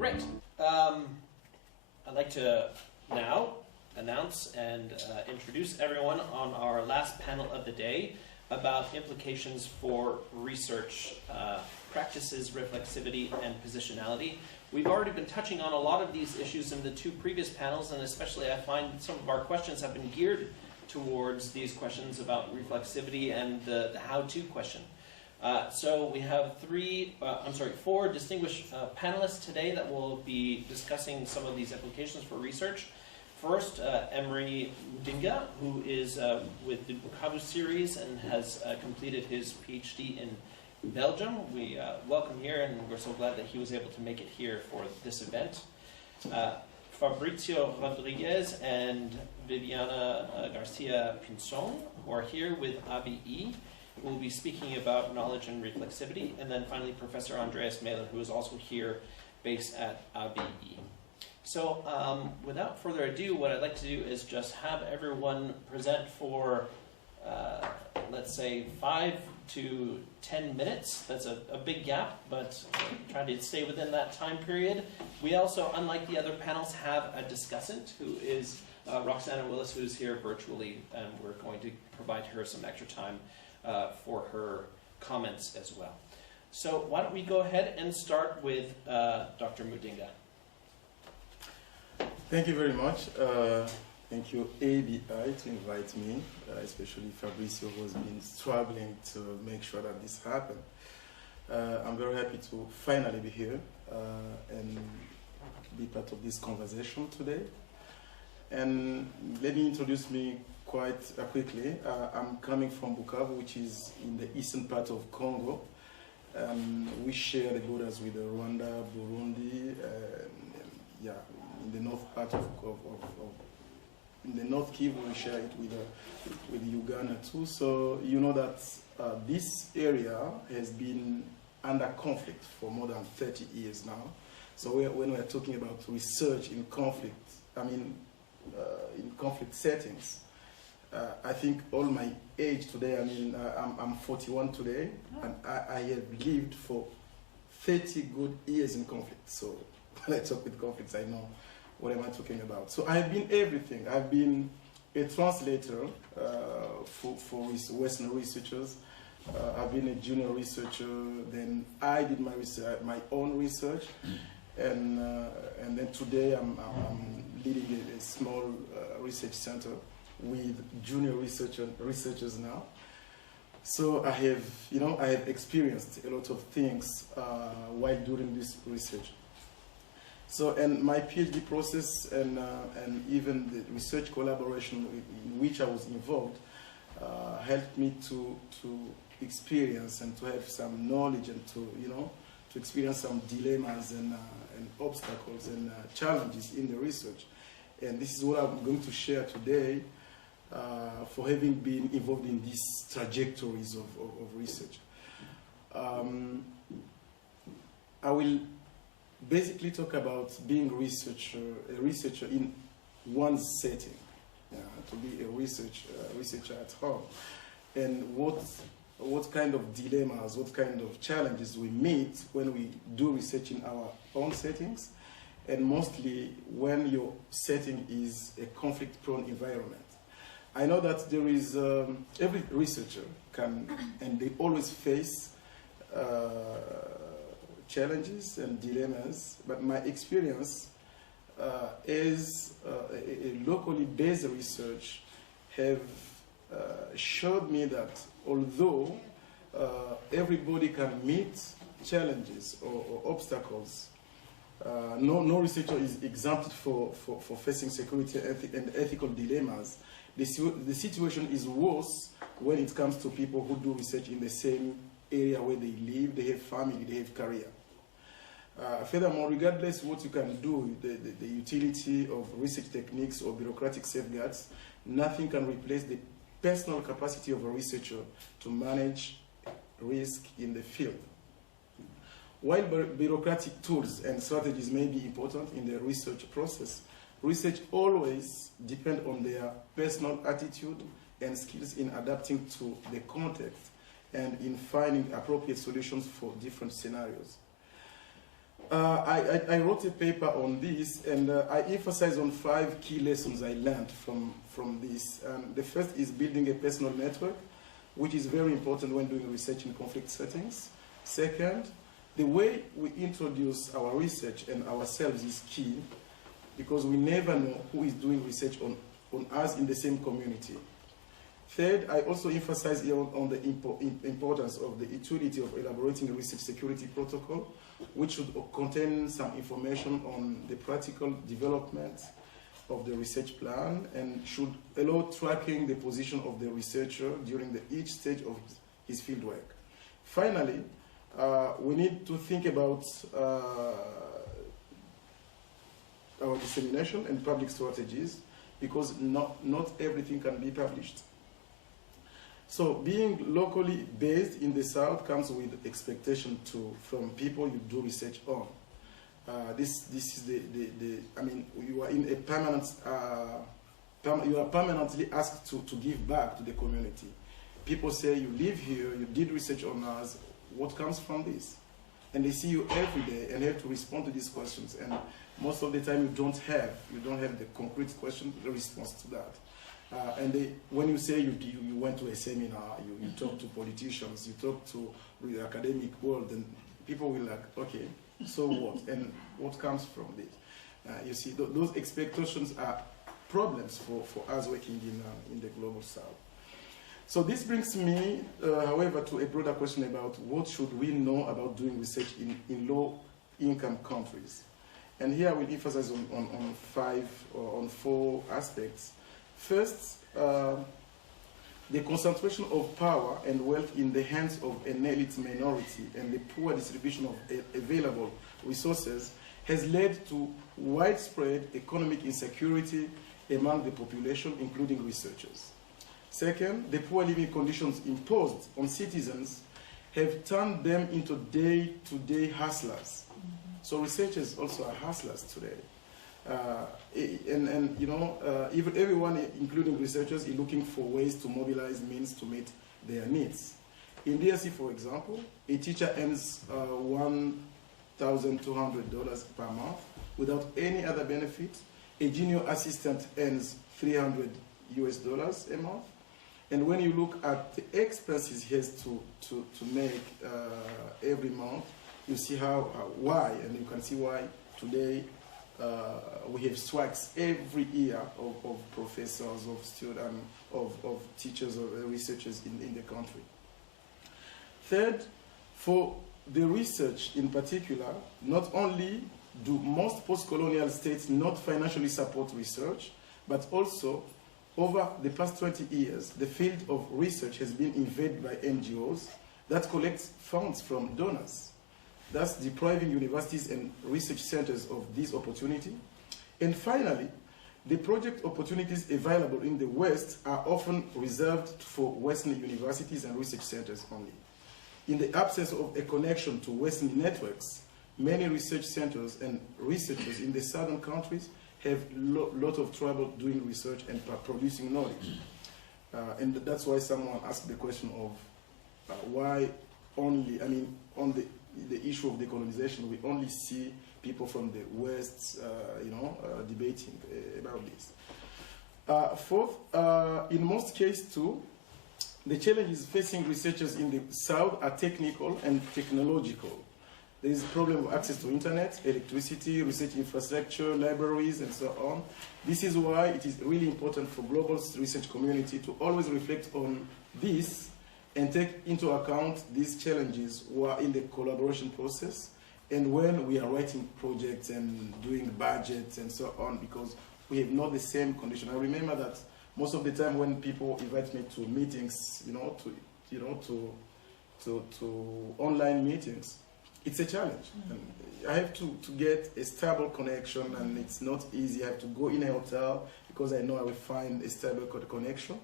Great. I'd like to now announce and introduce everyone on our last panel of the day about implications for research practices, reflexivity, and positionality. We've already been touching on a lot of these issues in the two previous panels, and especially I find some of our questions have been geared towards these questions about reflexivity and the how-to question. So we have four distinguished panelists today that will be discussing some of these implications for research. First, Emery Mudinga, who is with the Bukavu series and has completed his PhD in Belgium. We welcome here, and we're so glad that he was able to make it here for this event. Fabricio, Rodríguez, and Viviana García-Pinzón, who are here with ABI, will be speaking about knowledge and reflexivity. And then finally, Professor Andreas Mehler, who is also here based at ABI. So without further ado, what I'd like to do is just have everyone present for, let's say, 5 to 10 minutes. That's a big gap, but try to stay within that time period. We also, unlike the other panels, have a discussant who is Roxana Willis, who's here virtually, and we're going to provide her some extra time for her comments as well. So why don't we go ahead and start with Dr. Mudinga. Thank you very much. Thank you, ABI, to invite me, especially Fabricio, who's been struggling to make sure that this happened. I'm very happy to finally be here and be part of this conversation today. And let me introduce me quite quickly. I'm coming from Bukavu, which is in the eastern part of Congo. We share the borders with Rwanda, Burundi, yeah, in the north part of in the North Kivu, we share it with Uganda too. So you know that this area has been under conflict for more than 30 years now. So when we're talking about research in conflict, I mean in conflict settings, I think all my age today, I mean I'm 41 today, and I have lived for 30 good years in conflict. So when I talk with conflicts, I know what am I talking about. So I've been everything. I've been a translator for Western researchers. I've been a junior researcher. Then I did my research, my own research, and then today I'm leading a small research center with junior researchers now. So I have experienced a lot of things while doing this research. So, and my PhD process and even the research collaboration in which I was involved helped me to experience and to have some knowledge and to experience some dilemmas and obstacles and challenges in the research. And this is what I'm going to share today for having been involved in these trajectories of research. I will basically talk about being a researcher in one's setting, to be a researcher at home, and what kind of dilemmas, what kind of challenges we meet when we do research in our own settings, and mostly when your setting is a conflict-prone environment. I know that there is, every researcher can, and they always face challenges and dilemmas, but my experience as a locally based research have showed me that although everybody can meet challenges or obstacles, no researcher is exempted for facing security and ethical dilemmas. The situation is worse when it comes to people who do research in the same area where they live, they have family, they have career. Furthermore, regardless what you can do, the utility of research techniques or bureaucratic safeguards, nothing can replace the personal capacity of a researcher to manage risk in the field. While bureaucratic tools and strategies may be important in the research process, research always depends on their personal attitude and skills in adapting to the context and in finding appropriate solutions for different scenarios. I wrote a paper on this, and I emphasize on 5 key lessons I learned from this. The first is building a personal network, which is very important when doing research in conflict settings. Second, the way we introduce our research and ourselves is key, because we never know who is doing research on us in the same community. Third, I also emphasize here on the importance of the utility of elaborating a research security protocol, which should contain some information on the practical development of the research plan and should allow tracking the position of the researcher during each stage of his fieldwork. Finally, we need to think about our dissemination and public strategies, because not everything can be published. So being locally based in the South comes with expectation from people you do research on. This is I mean, you are in a permanent, you are permanently asked to give back to the community. People say, you live here, you did research on us, what comes from this? And they see you every day and have to respond to these questions. And most of the time you don't have the concrete question, the response to that. And when you say you went to a seminar, you talk to politicians, you talk to the academic world, and people will like, okay, so what? And what comes from this? You see, those expectations are problems for us working in the global South. So this brings me, however, to a broader question about what should we know about doing research in low-income countries. And here I will emphasize on 4 aspects. First, the concentration of power and wealth in the hands of an elite minority and the poor distribution of available resources has led to widespread economic insecurity among the population, including researchers. Second, the poor living conditions imposed on citizens have turned them into day-to-day hustlers. So researchers also are hustlers today. And you know, everyone, including researchers, is looking for ways to mobilize means to meet their needs. In DRC, for example, a teacher earns $1,200 per month without any other benefit. A junior assistant earns $300 a month. And when you look at the expenses he has to make every month, you see why, and you can see why today we have strikes every year of professors, of students, of teachers, of researchers in the country. Third, for the research in particular, not only do most post-colonial states not financially support research, but also over the past 20 years, the field of research has been invaded by NGOs that collect funds from donors, thus depriving universities and research centers of this opportunity. And finally, the project opportunities available in the West are often reserved for Western universities and research centers only. In the absence of a connection to Western networks, many research centers and researchers in the southern countries have a lot of trouble doing research and producing knowledge. And that's why someone asked the question of why only, I mean, on the issue of decolonization, we only see people from the West, debating about this. Fourth, in most cases too, the challenges facing researchers in the South are technical and technological. There is a problem of access to internet, electricity, research infrastructure, libraries, and so on. This is why it is really important for global research community to always reflect on this and take into account these challenges while in the collaboration process and when we are writing projects and doing budgets and so on, because we have not the same condition. I remember that most of the time when people invite me to meetings, to online meetings, it's a challenge. And I have to get a stable connection, and it's not easy. I have to go in a hotel because I know I will find a stable connection.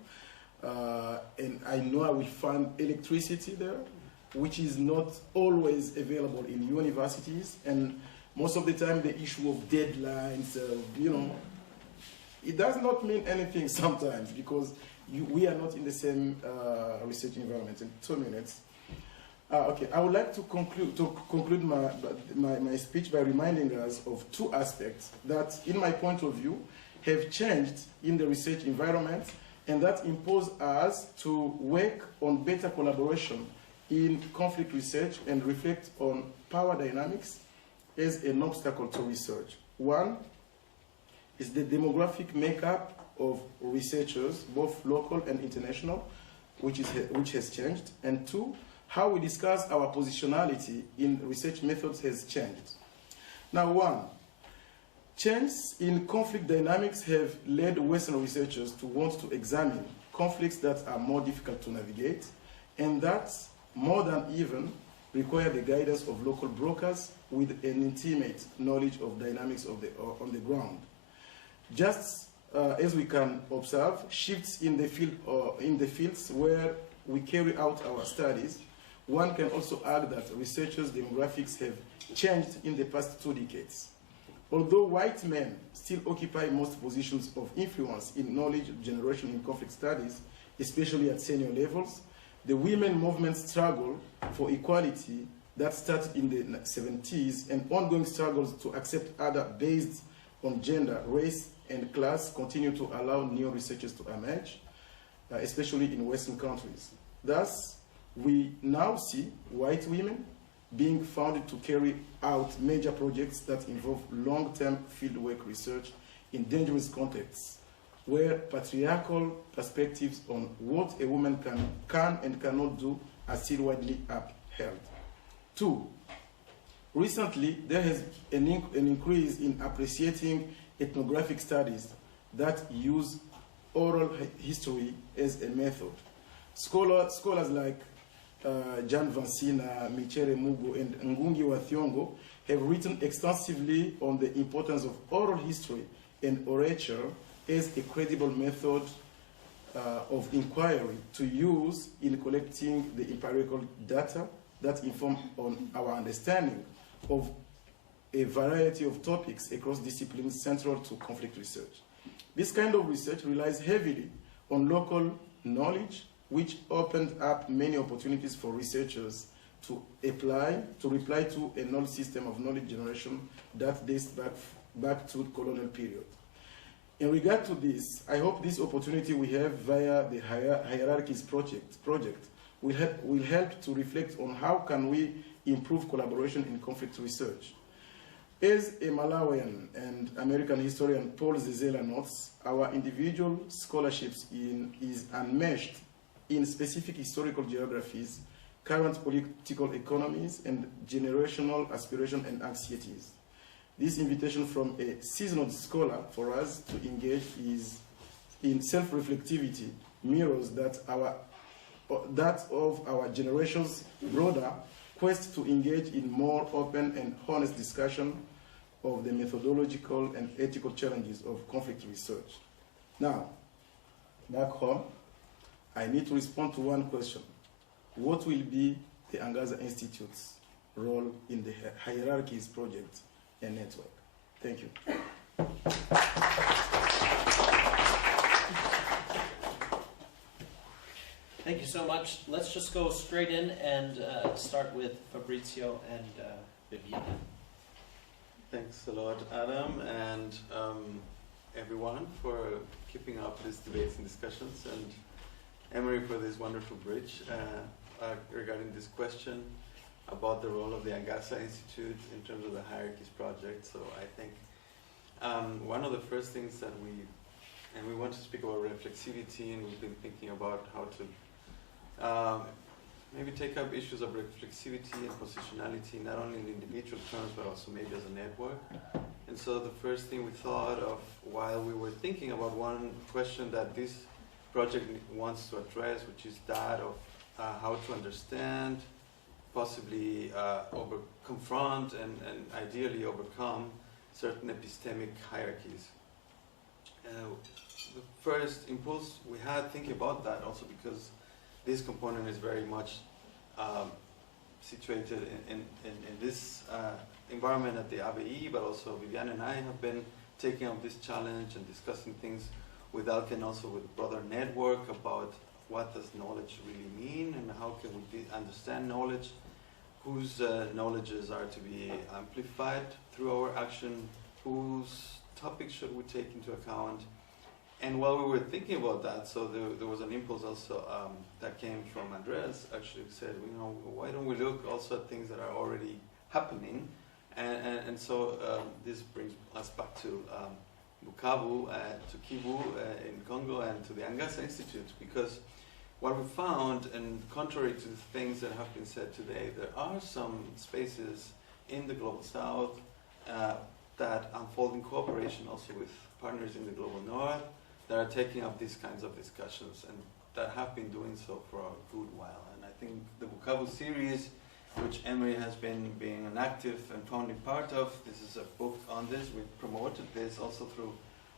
And I know I will find electricity there, which is not always available in universities. And most of the time, the issue of deadlines, it does not mean anything sometimes because we are not in the same research environment. In 2 minutes. Okay, I would like to conclude my speech by reminding us of two aspects that, in my point of view, have changed in the research environment and that impose us to work on better collaboration in conflict research and reflect on power dynamics as an obstacle to research. One is the demographic makeup of researchers, both local and international, which has changed. And two, how we discuss our positionality in research methods has changed. Now, one, changes in conflict dynamics have led Western researchers to want to examine conflicts that are more difficult to navigate and that, more than even, require the guidance of local brokers with an intimate knowledge of dynamics on the ground. Just as we can observe, shifts in the fields where we carry out our studies, one can also add that researchers' demographics have changed in the past 2 decades. Although white men still occupy most positions of influence in knowledge generation in conflict studies, especially at senior levels, the women movement struggle for equality that started in the 70s and ongoing struggles to accept other based on gender, race, and class continue to allow new researchers to emerge, especially in Western countries. Thus, we now see white women being founded to carry out major projects that involve long-term fieldwork research in dangerous contexts, where patriarchal perspectives on what a woman can and cannot do are still widely upheld. Two, recently there has an increase in appreciating ethnographic studies that use oral history as a method. Scholars like Jan Vansina, Michere Mugo, and Ngungi Wathiongo have written extensively on the importance of oral history and orature as a credible method of inquiry to use in collecting the empirical data that inform on our understanding of a variety of topics across disciplines central to conflict research. This kind of research relies heavily on local knowledge, which opened up many opportunities for researchers to reply to a knowledge system of knowledge generation that dates back to the colonial period. In regard to this, I hope this opportunity we have via the Hierarchies project will help to reflect on how can we improve collaboration in conflict research. As a Malawian and American historian Paul Zezela notes, our individual scholarships is enmeshed in specific historical geographies, current political economies, and generational aspiration and anxieties. This invitation from a seasoned scholar for us to engage is in self-reflectivity mirrors that of our generation's broader quest to engage in more open and honest discussion of the methodological and ethical challenges of conflict research. Now, back home, I need to respond to one question. What will be the Angaza Institute's role in the Hierarchies project and network? Thank you. Thank you so much. Let's just go straight in and start with Fabricio and Viviana. Thanks a lot, Adam, and everyone for keeping up these debates and discussions, and Emery for this wonderful bridge regarding this question about the role of the Angaza Institute in terms of the Hierarchies project. So I think one of the first things that we want to speak about reflexivity, and we've been thinking about how to maybe take up issues of reflexivity and positionality, not only in individual terms, but also maybe as a network. And so the first thing we thought of while we were thinking about one question that this project wants to address, which is that of how to understand, possibly confront, and ideally overcome certain epistemic hierarchies. The first impulse we had thinking about that, also because this component is very much situated in this environment at the ABI, but also Viviana and I have been taking up this challenge and discussing things with Alke and also with a broader network about what does knowledge really mean and how can we understand knowledge, whose knowledges are to be amplified through our action, whose topics should we take into account. And while we were thinking about that, so there was an impulse also that came from Andreas, actually, who said, you know, why don't we look also at things that are already happening? And so this brings us back to Bukavu, to Kivu in Congo, and to the Angaza Institute, because what we found, and contrary to the things that have been said today, there are some spaces in the Global South that unfold in cooperation also with partners in the Global North that are taking up these kinds of discussions and that have been doing so for a good while. And I think the Bukavu series, which Emery has been being an active and founding part of, this is a book on this. We've promoted this also through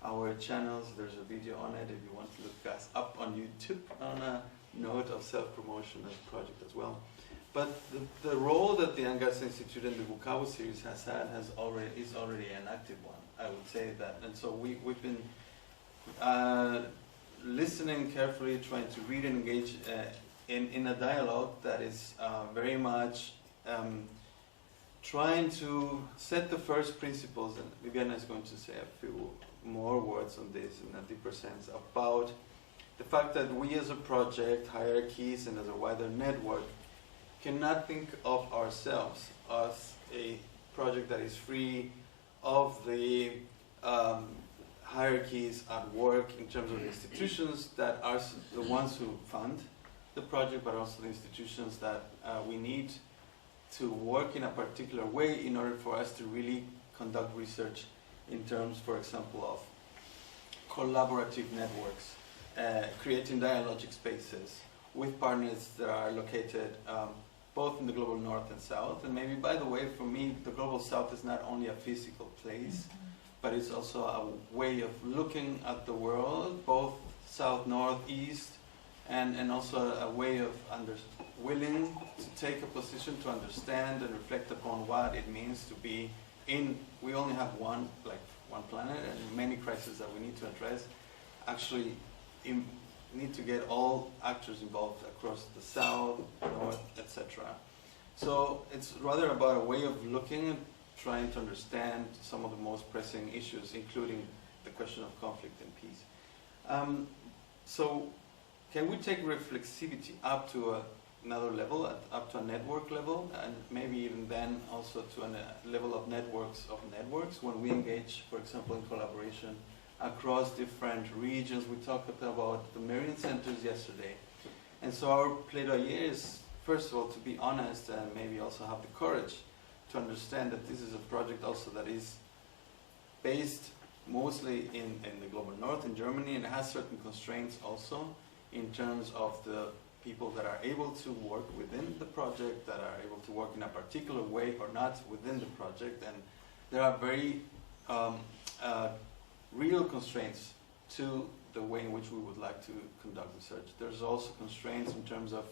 our channels. There's a video on it if you want to look us up on YouTube on a note of self-promotion as a project as well. But the role that the Angaza Institute and the Bukavu series has had is already an active one, I would say that. And so we've been listening carefully, trying to read and engage in a dialogue that is very much trying to set the first principles, and Viviana is going to say a few more words on this in a deeper sense, about the fact that we as a project, hierarchies, and as a wider network cannot think of ourselves as a project that is free of the hierarchies at work in terms of the institutions that are the ones who fund the project, but also the institutions that we need to work in a particular way in order for us to really conduct research in terms, for example, of collaborative networks, creating dialogic spaces with partners that are located both in the Global North and South. And maybe, by the way, for me, the Global South is not only a physical place, but it's also a way of looking at the world, both South, North, East, and also a way of willing to take a position to understand and reflect upon what it means to be in, we only have one planet and many crises that we need to address. Actually, need to get all actors involved across the South, North, etc. So it's rather about a way of looking and trying to understand some of the most pressing issues, including the question of conflict and peace. So can we take reflexivity up to another level, up to a network level, and maybe even then also to a level of networks when we engage, for example, in collaboration across different regions? We talked about the Marian centers yesterday. And so our plaidoyer is, first of all, to be honest and maybe also have the courage to understand that this is a project also that is based mostly in the Global North, in Germany, and it has certain constraints also in terms of the people that are able to work within the project, that are able to work in a particular way or not within the project. And there are very real constraints to the way in which we would like to conduct research. There's also constraints in terms of,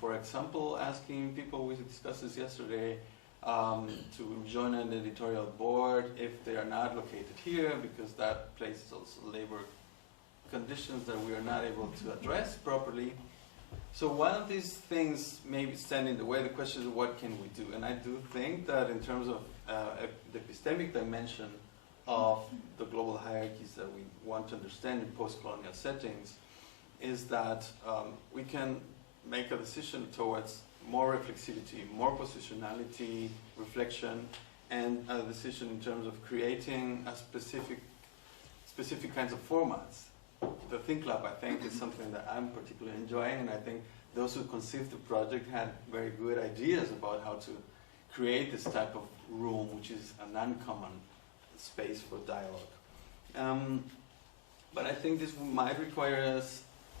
for example, asking people, we discussed this yesterday, to join an editorial board if they are not located here, because that places also labor conditions that we are not able to address properly. So while these things maybe stand in the way, the question is what can we do? And I do think that in terms of the epistemic dimension of the global hierarchies that we want to understand in post-colonial settings is that we can make a decision towards more reflexivity, more positionality, reflection, and a decision in terms of creating a specific kinds of formats. The ThinkLab, I think, is something that I'm particularly enjoying, and I think those who conceived the project had very good ideas about how to create this type of room, which is an uncommon space for dialogue. But I think this might require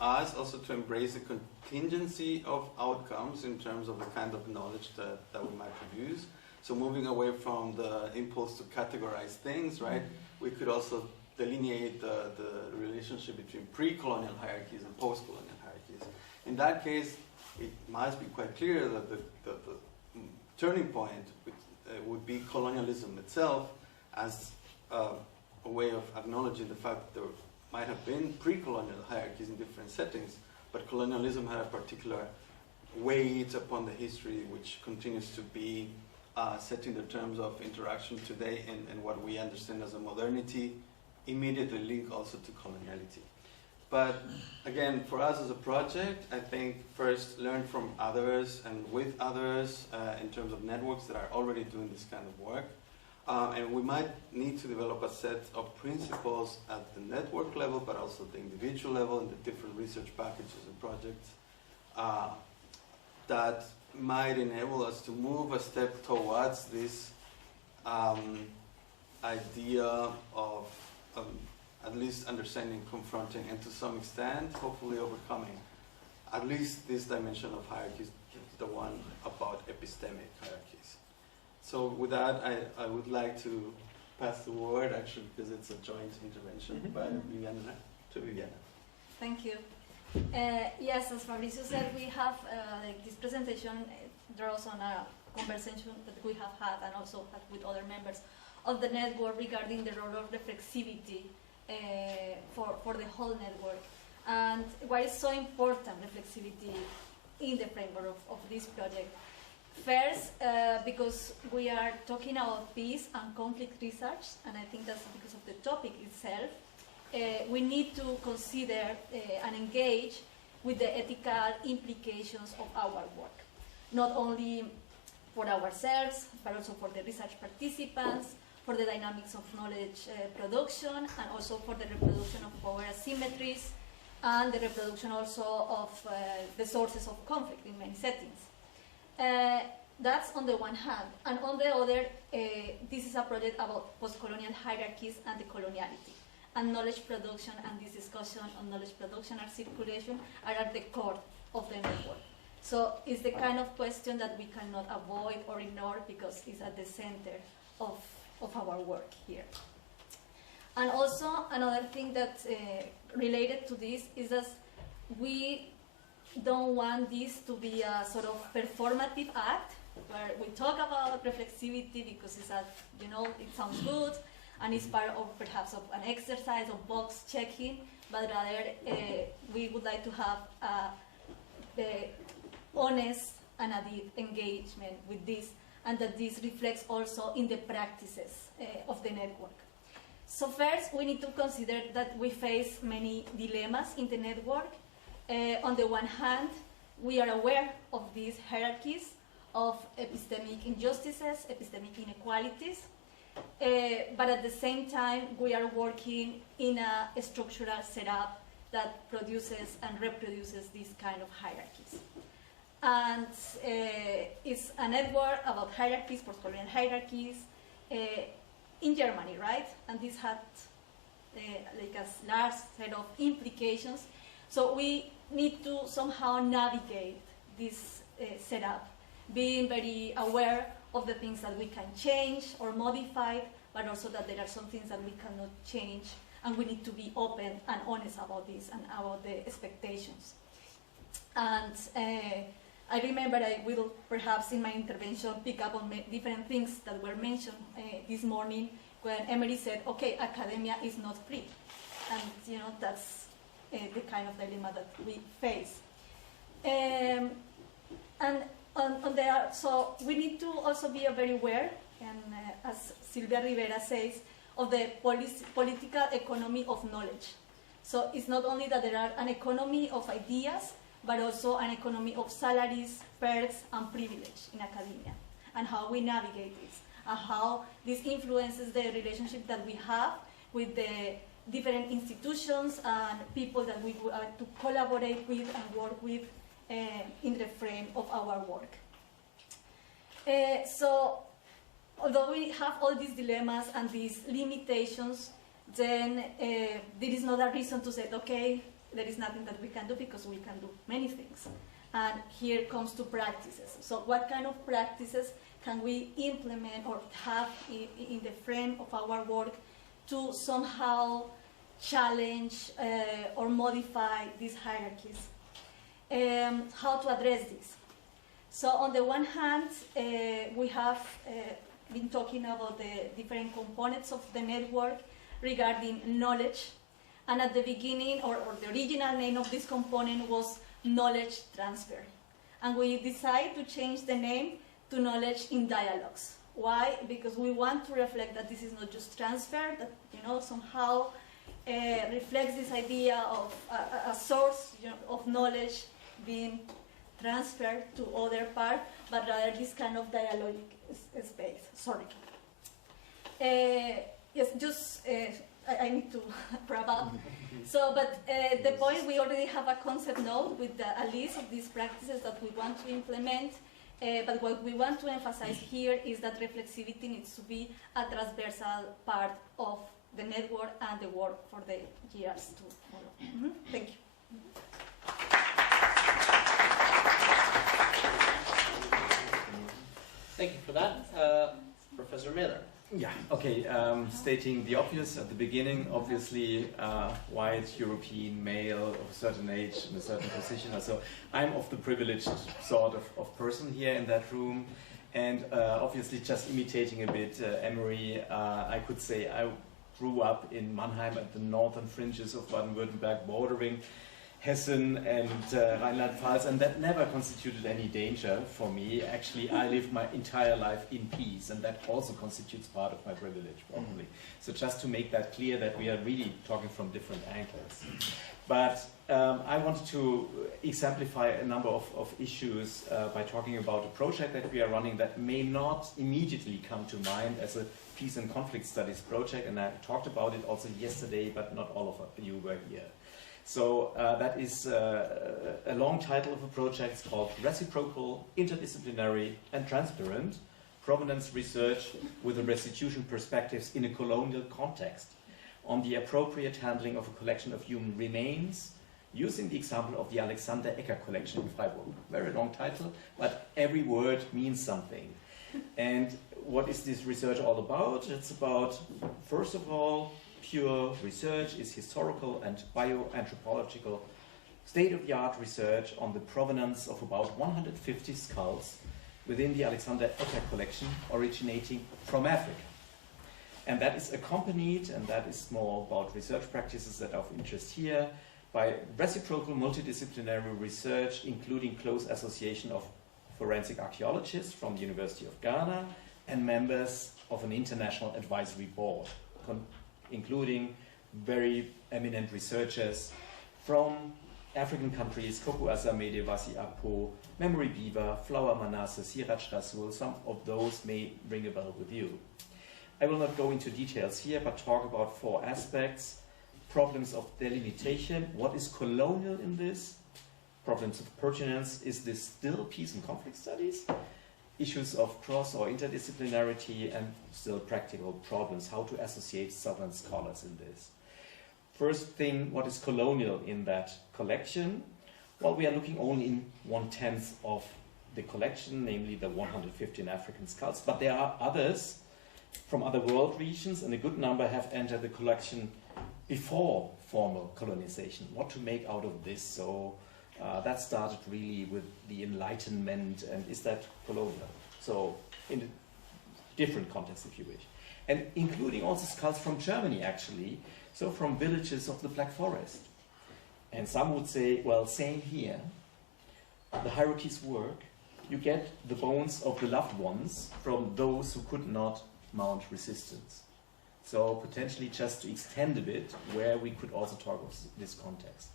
us also to embrace the contingency of outcomes in terms of the kind of knowledge that we might produce. So moving away from the impulse to categorize things, right? We could also delineate the relationship between pre-colonial hierarchies and post-colonial hierarchies. In that case, it must be quite clear that the turning point would be colonialism itself as a way of acknowledging the fact that might have been pre-colonial hierarchies in different settings, but colonialism had a particular weight upon the history which continues to be setting the terms of interaction today and what we understand as a modernity, immediately linked also to coloniality. But again, for us as a project, I think first learn from others and with others in terms of networks that are already doing this kind of work. And we might need to develop a set of principles at the network level, but also the individual level and the different research packages and projects that might enable us to move a step towards this idea of at least understanding, confronting, and to some extent, hopefully overcoming at least this dimension of hierarchies, the one about epistemic hierarchies. So with that, I would like to pass the word, actually, because it's a joint intervention by Viviana to Viviana. Thank you. Yes, as Fabricio said, we have like this presentation draws on a conversation that we have had and also had with other members of the network regarding the role of reflexivity for the whole network. And why is so important reflexivity in the framework of this project? First, because we are talking about peace and conflict research, and I think that's because of the topic itself. We need to consider and engage with the ethical implications of our work, not only for ourselves, but also for the research participants, for the dynamics of knowledge production, and also for the reproduction of power asymmetries, and the reproduction also of the sources of conflict in many settings. That's on the one hand. And on the other, this is a project about postcolonial hierarchies and decoloniality. And knowledge production and this discussion on knowledge production and circulation are at the core of the network. So it's the kind of question that we cannot avoid or ignore because it's at the center of our work here. And also another thing that's related to this is that we don't want this to be a sort of performative act where we talk about reflexivity because it's a, it sounds good and it's part of perhaps of an exercise of box checking, but rather we would like to have the honest and a deep engagement with this, and that this reflects also in the practices of the network. So first, we need to consider that we face many dilemmas in the network. On the one hand, we are aware of these hierarchies of epistemic injustices, epistemic inequalities, but at the same time, we are working in a structural setup that produces and reproduces these kind of hierarchies. And it's a network about hierarchies, postcolonial hierarchies, in Germany, right? And this had like a large set of implications. So we need to somehow navigate this setup, being very aware of the things that we can change or modify, but also that there are some things that we cannot change, and we need to be open and honest about this and about the expectations. And I remember I will perhaps in my intervention pick up on different things that were mentioned this morning when Emery said, okay, academia is not free. And that's the kind of dilemma that we face. So we need to also be very aware, and as Silvia Rivera says, of the political economy of knowledge. So it's not only that there are an economy of ideas, but also an economy of salaries, perks, and privilege in academia, and how we navigate this, and how this influences the relationship that we have with the different institutions and people that we are to collaborate with and work with in the frame of our work. So, although we have all these dilemmas and these limitations, then there is not a reason to say, okay, there is nothing that we can do, because we can do many things. And here comes to practices. So what kind of practices can we implement or have in the frame of our work to somehow challenge or modify these hierarchies? How to address this? So on the one hand, we have been talking about the different components of the network regarding knowledge. And at the beginning, or the original name of this component was knowledge transfer. And we decided to change the name to knowledge in dialogues. Why? Because we want to reflect that this is not just transfer, that somehow reflects this idea of a source of knowledge being transferred to other part, but rather this kind of dialogic space. Sorry. Yes, just I need to wrap up. So, but the point, we already have a concept note with a list of these practices that we want to implement. But what we want to emphasize here is that reflexivity needs to be a transversal part of the network and the work for the years to follow. Thank you. Thank you for that. Professor Mehler. Yeah, okay, stating the obvious at the beginning, obviously white, European, male of a certain age in a certain position. So I'm of the privileged sort of person here in that room, and obviously just imitating a bit Emery, I could say I grew up in Mannheim at the northern fringes of Baden-Württemberg, bordering Hessen and Rheinland-Pfalz, and that never constituted any danger for me. Actually, I lived my entire life in peace, and that also constitutes part of my privilege, probably. So just to make that clear that we are really talking from different angles. But I wanted to exemplify a number of issues by talking about a project that we are running that may not immediately come to mind as a peace and conflict studies project, and I talked about it also yesterday, but not all of you were here. So that is a long title of a project. It's called Reciprocal, Interdisciplinary and Transparent Provenance Research with the Restitution Perspectives in a Colonial Context on the Appropriate Handling of a Collection of Human Remains using the example of the Alexander Ecker collection in Freiburg. Very long title, but every word means something. And what is this research all about? It's about, first of all, pure research is historical and bioanthropological state-of-the-art research on the provenance of about 150 skulls within the Alexander Ecker collection originating from Africa. And that is accompanied, and that is more about research practices that are of interest here, by reciprocal multidisciplinary research, including close association of forensic archaeologists from the University of Ghana and members of an international advisory board, including very eminent researchers from African countries, Koku Asamede, Vasi Apo, Memory Beaver, Flower Manasseh, Siraj Rasul. Some of those may ring a bell with you. I will not go into details here, but talk about 4 aspects. Problems of delimitation. What is colonial in this? Problems of pertinence. Is this still peace and conflict studies? Issues of cross or interdisciplinarity, and still practical problems, how to associate Southern scholars in this. First thing, what is colonial in that collection? Well, we are looking only in 1/10 of the collection, namely the 115 African skulls, but there are others from other world regions, and a good number have entered the collection before formal colonization. What to make out of this? So that started really with the Enlightenment, and is that colonial? So in a different context, if you wish. And including also skulls from Germany, actually, so from villages of the Black Forest. And some would say, well, same here. The hierarchies work. You get the bones of the loved ones from those who could not mount resistance. So potentially just to extend a bit, where we could also talk of this context.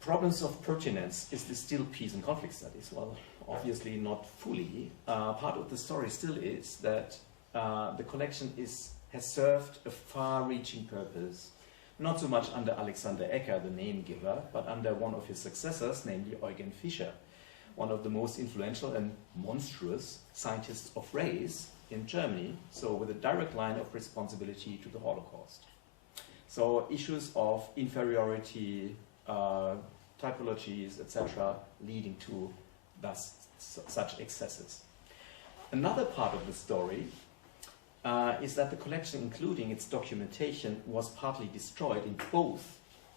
Problems of pertinence. Is this still peace and conflict studies? Well, obviously not fully. Part of the story still is that the collection has served a far-reaching purpose, not so much under Alexander Ecker, the name giver, but under one of his successors, namely Eugen Fischer, one of the most influential and monstrous scientists of race in Germany, so with a direct line of responsibility to the Holocaust. So issues of inferiority, typologies, etc., leading to thus such excesses. Another part of the story is that the collection, including its documentation, was partly destroyed in both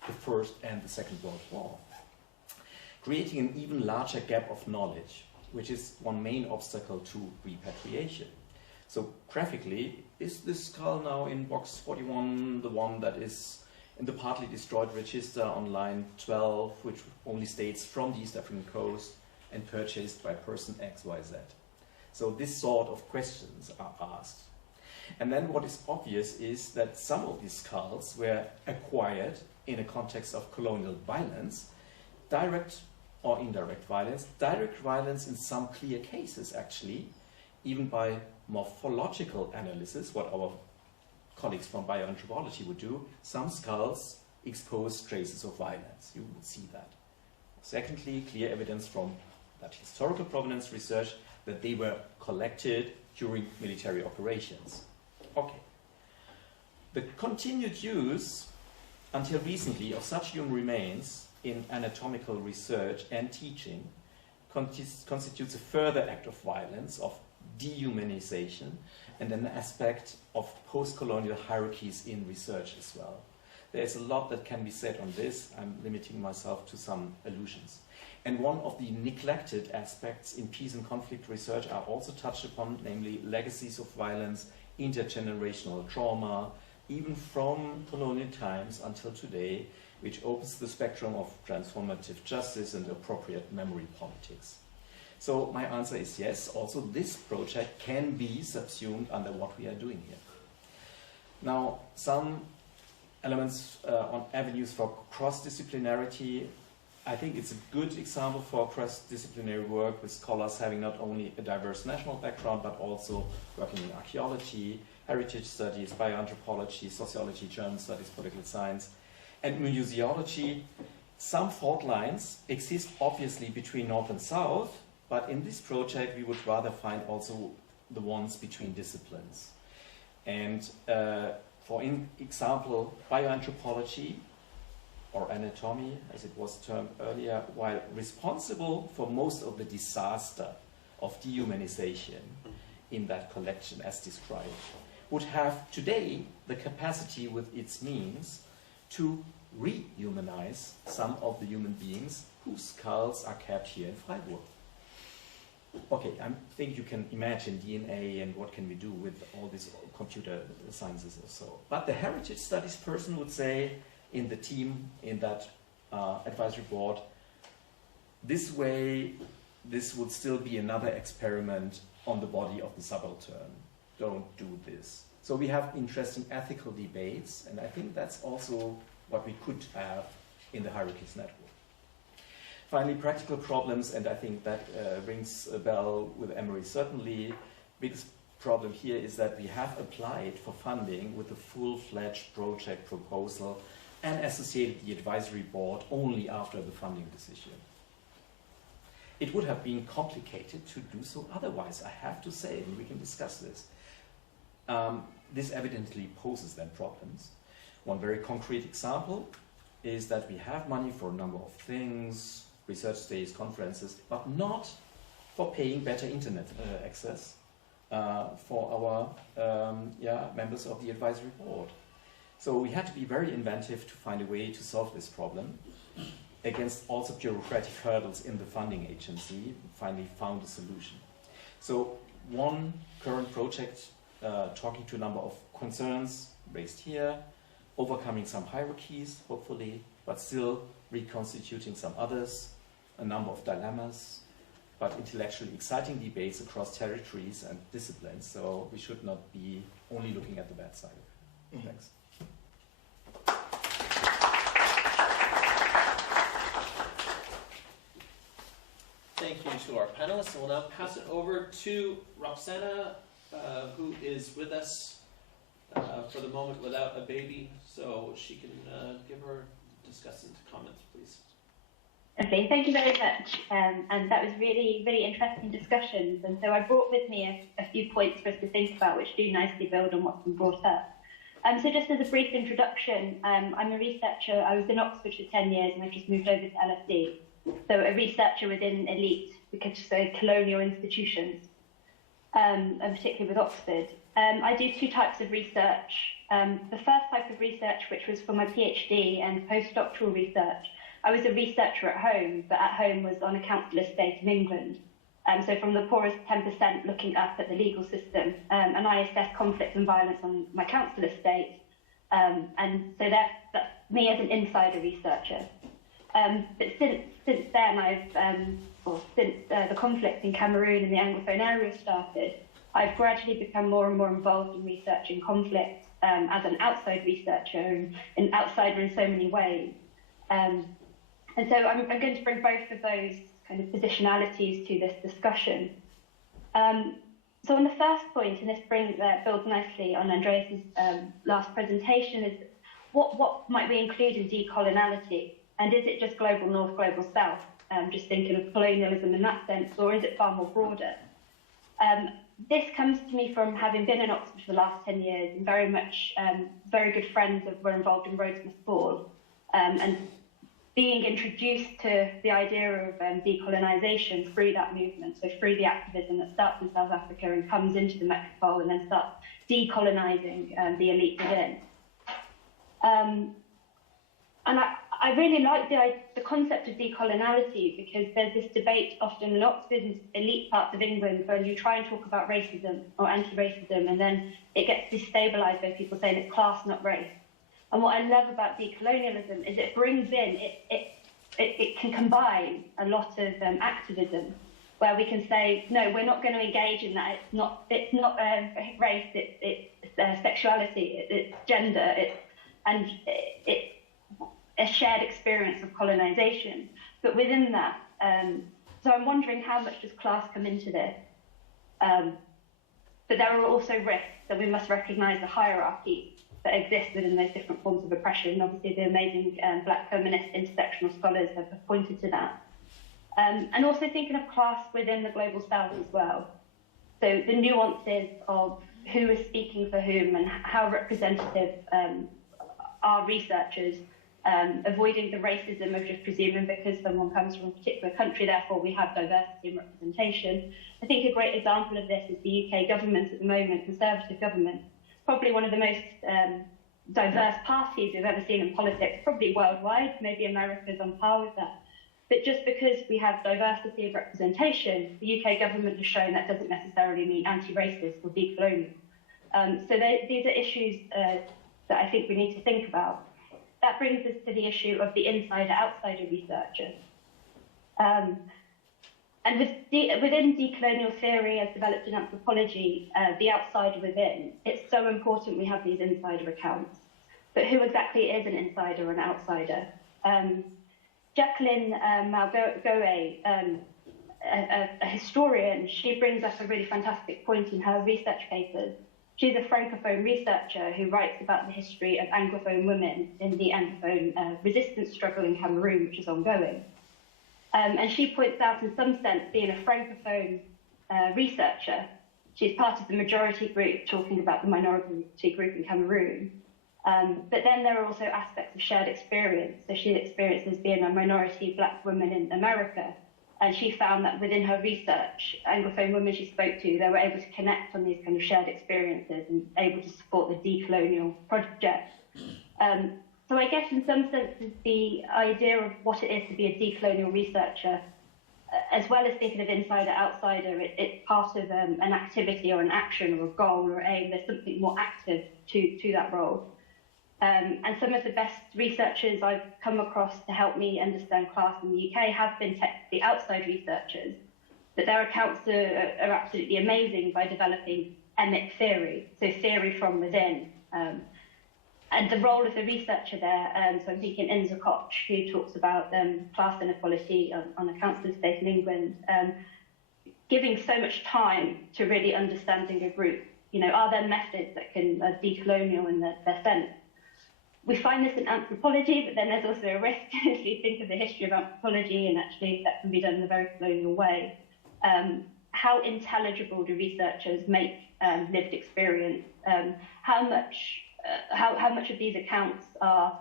the First and the Second World War, creating an even larger gap of knowledge, which is one main obstacle to repatriation. So graphically, is this skull now in box 41 the one that is in the partly destroyed register on line 12, which only states from the East African coast and purchased by person XYZ. So this sort of questions are asked. And then what is obvious is that some of these skulls were acquired in a context of colonial violence, direct or indirect violence, direct violence in some clear cases actually, even by morphological analysis, what our colleagues from bioanthropology would do. Some skulls expose traces of violence. You would see that. Secondly, clear evidence from that historical provenance research that they were collected during military operations. Okay. The continued use until recently of such human remains in anatomical research and teaching constitutes a further act of violence, of dehumanization, and an aspect of post-colonial hierarchies in research as well. There's a lot that can be said on this. I'm limiting myself to some allusions. And one of the neglected aspects in peace and conflict research are also touched upon, namely legacies of violence, intergenerational trauma, even from colonial times until today, which opens the spectrum of transformative justice and appropriate memory politics. So my answer is yes, also this project can be subsumed under what we are doing here. Now, some elements on avenues for cross-disciplinarity. I think it's a good example for cross-disciplinary work with scholars having not only a diverse national background, but also working in archaeology, heritage studies, bioanthropology, sociology, German studies, political science, and museology. Some fault lines exist obviously between North and South, but in this project we would rather find also the ones between disciplines. And for example, bioanthropology, or anatomy, as it was termed earlier, while responsible for most of the disaster of dehumanization in that collection as described, would have today the capacity with its means to rehumanize some of the human beings whose skulls are kept here in Freiburg. Okay, I think you can imagine DNA and what can we do with all these computer sciences or so. But the heritage studies person would say in the team, in that advisory board, this way, this would still be another experiment on the body of the subaltern. Don't do this. So we have interesting ethical debates, and I think that's also what we could have in the Hierarchies Network. Finally, practical problems, and I think that rings a bell with Emery. Certainly, biggest problem here is that we have applied for funding with a full-fledged project proposal and associated the advisory board only after the funding decision. It would have been complicated to do so otherwise, I have to say, and we can discuss this. This evidently poses then problems. One very concrete example is that we have money for a number of things, research days, conferences, but not for paying better internet access for our members of the advisory board. So we had to be very inventive to find a way to solve this problem against also bureaucratic hurdles in the funding agency. Finally found a solution. So one current project talking to a number of concerns raised here, overcoming some hierarchies, hopefully, but still reconstituting some others, a number of dilemmas, but intellectually exciting debates across territories and disciplines, so we should not be only looking at the bad side of it. Mm-hmm. Thanks. Thank you to our panelists, and we'll now pass it over to Roxana, who is with us for the moment without a baby, so she can give her discussant comments, please. Okay, thank you very much. And that was really, really interesting discussions. And so I brought with me a few points for us to think about, which do nicely build on what's been brought up. So just as a brief introduction, I'm a researcher. I was in Oxford for 10 years and I just moved over to LSE. So a researcher within elite, we could say colonial institutions, and particularly with Oxford. I do two types of research. The first type of research, which was for my PhD and postdoctoral research, I was a researcher at home, but at home was on a council estate in England. So from the poorest 10% looking up at the legal system, and I assessed conflict and violence on my council estate. And so that's me as an insider researcher. But since then, since the conflict in Cameroon and the Anglophone area started, I've gradually become more and more involved in researching conflict as an outside researcher and an outsider in so many ways. And so I'm going to bring both of those kind of positionalities to this discussion. So on the first point, and this builds nicely on Andreas' last presentation, is what might we include in decoloniality? And is it just global north, global south? Just thinking of colonialism in that sense, or is it far more broader? This comes to me from having been in Oxford for the last 10 years and very much very good friends were involved in Rhodes Must Fall, and being introduced to the idea of decolonisation through that movement, so through the activism that starts in South Africa and comes into the metropole and then starts decolonising the elite within. And I really like the concept of decoloniality, because there's this debate often in Oxford and elite parts of England when you try and talk about racism or anti-racism, and then it gets destabilised by people saying it's class, not race. And what I love about decolonialism is it brings in, it can combine a lot of activism, where we can say, no, we're not going to engage in that. It's not race, it's sexuality, it's gender, it's a shared experience of colonisation. But within that, so I'm wondering how much does class come into this? But there are also risks, that we must recognise the hierarchy that exist within those different forms of oppression. And obviously the amazing Black feminist intersectional scholars have pointed to that. And also thinking of class within the global south as well. So the nuances of who is speaking for whom and how representative are researchers, avoiding the racism of just presuming because someone comes from a particular country, therefore we have diversity and representation. I think a great example of this is the UK government at the moment, Conservative government, probably one of the most diverse parties we've ever seen in politics, probably worldwide, maybe America's on par with that. But just because we have diversity of representation, the UK government has shown that doesn't necessarily mean anti-racist or decolonial. So these are issues that I think we need to think about. That brings us to the issue of the insider-outsider researcher. And within decolonial theory as developed in anthropology, the outsider within, it's so important we have these insider accounts. But who exactly is an insider or an outsider? Jacqueline Malgoe, a historian, she brings up a really fantastic point in her research papers. She's a Francophone researcher who writes about the history of Anglophone women in the Anglophone resistance struggle in Cameroon, which is ongoing. And she points out, in some sense, being a Francophone researcher, she's part of the majority group talking about the minority group in Cameroon. But then there are also aspects of shared experience. So she experiences being a minority Black woman in America. And she found that within her research, Anglophone women she spoke to, they were able to connect on these kind of shared experiences and able to support the decolonial project. So I guess in some senses, the idea of what it is to be a decolonial researcher, as well as thinking of insider-outsider, it's part of an activity or an action or a goal or aim. There's something more active to that role. And some of the best researchers I've come across to help me understand class in the UK have been technically outside researchers, but their accounts are absolutely amazing by developing emic theory, so theory from within. And the role of the researcher there, so I'm thinking Inza Koch, who talks about class inequality on a council estate in England, giving so much time to really understanding a group. You know, are there methods that can decolonial in their sense? We find this in anthropology, but then there's also a risk if you think of the history of anthropology, and actually that can be done in a very colonial way. How intelligible do researchers make lived experience? How much of these accounts are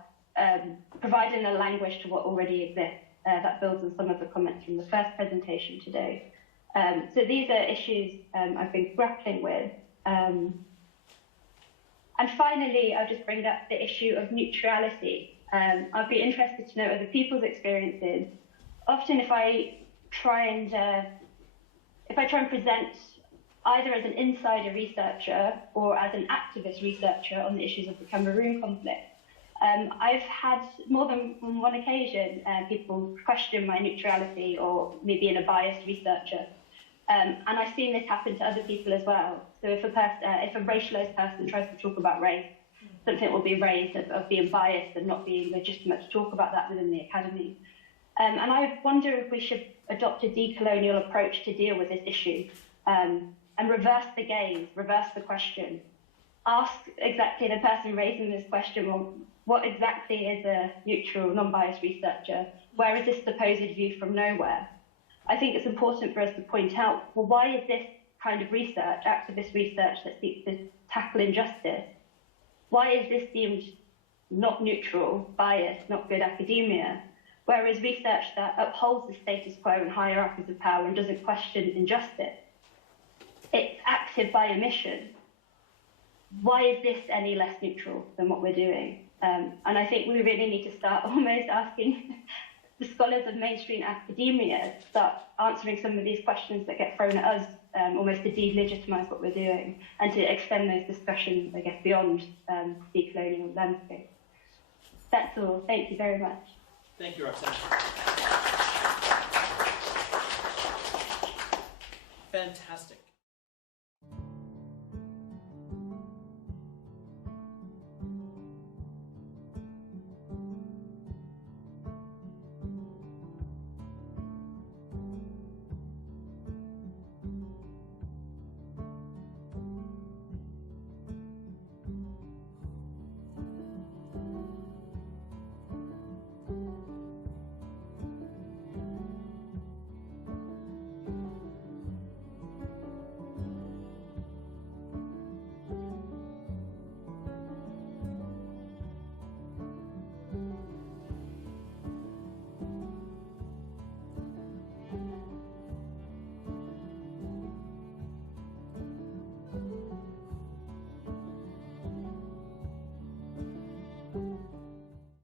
providing a language to what already exists? That builds on some of the comments from the first presentation today. So these are issues I've been grappling with. And finally, I'll just bring up the issue of neutrality. I'd be interested to know other people's experiences. Often if I try and present either as an insider researcher or as an activist researcher on the issues of the Cameroon conflict. I've had more than on one occasion people question my neutrality or me being a biased researcher. And I've seen this happen to other people as well. So if a racialized person tries to talk about race, something will be raised of being biased and not being legitimate to talk about that within the academy. And I wonder if we should adopt a decolonial approach to deal with this issue and reverse the gaze, reverse the question. Ask exactly the person raising this question, well, what exactly is a neutral, non-biased researcher? Where is this supposed view from nowhere? I think it's important for us to point out, well, why is this kind of research, activist research that seeks to tackle injustice, why is this deemed not neutral, biased, not good academia, whereas research that upholds the status quo and hierarchies of power and doesn't question injustice, it's active by omission. Why is this any less neutral than what we're doing? And I think we really need to start almost asking the scholars of mainstream academia to start answering some of these questions that get thrown at us, almost to delegitimize what we're doing and to extend those discussions, I guess, beyond the colonial landscape. That's all. Thank you very much. Thank you, Roxanne. Fantastic.